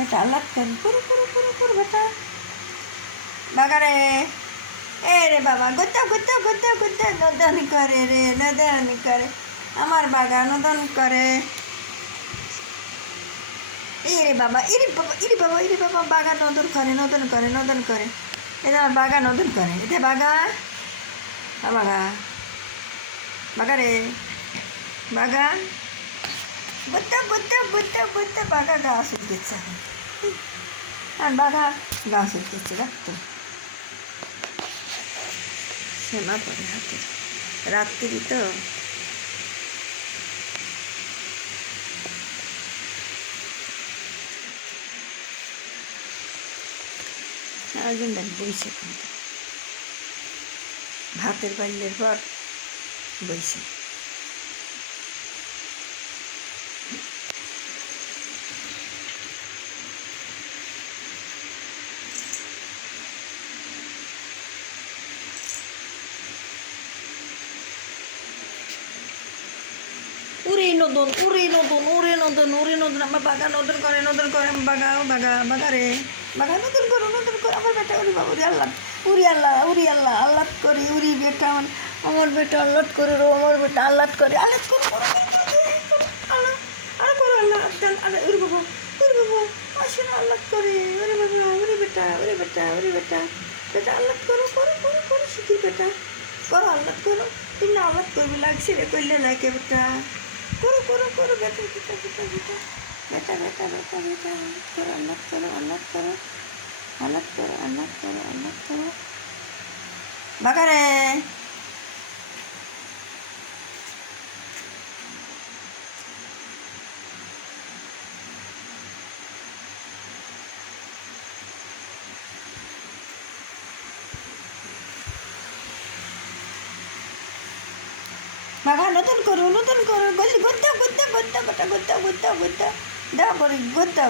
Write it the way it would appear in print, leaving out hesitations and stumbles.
বেটা আল্লাহ করি পুরো বেটা বাগারে এ রে বাবা গুদ্দা নদন করে রে নদন করে আমার বাগা নদন করে ইরে বাবা বাগা নদন করে এটা আমার বাগা নদন করে এটা বাগা বাগা রে বাগা বুদ্ধা বাগা গাছ উঠতেছে আর বাগা গাছ উঠতেছে রাখতো সেমা পরে হাতে রাত্রি তো সারাদিন বইছে কিন্তু ভাতের বাইলের পর বইছে উড়ে নদন আমার বাগা নদন করে বাগা রে বাগা নদন করো আমার বেটা উড়ি আল্লাহ করি উড়ি বেটা আমার বেটা আল্লাহ করে রো আমার বেটা আল্লাহ করে আল্লাহ উড়ি বাবা আসে না আল্লাহ করে ওরে বাবা ওরে বেটা আল্লাহ করো শিখি বেটা করো আল্লাহ করো তুমি আল্লাহ করবি লাগছে রে করলে লাগে বেটা করো বেটা আল্লাহ করো বাগারে বাগা নতুন করো গলি গুদ্দা দা পরে গুদ্দা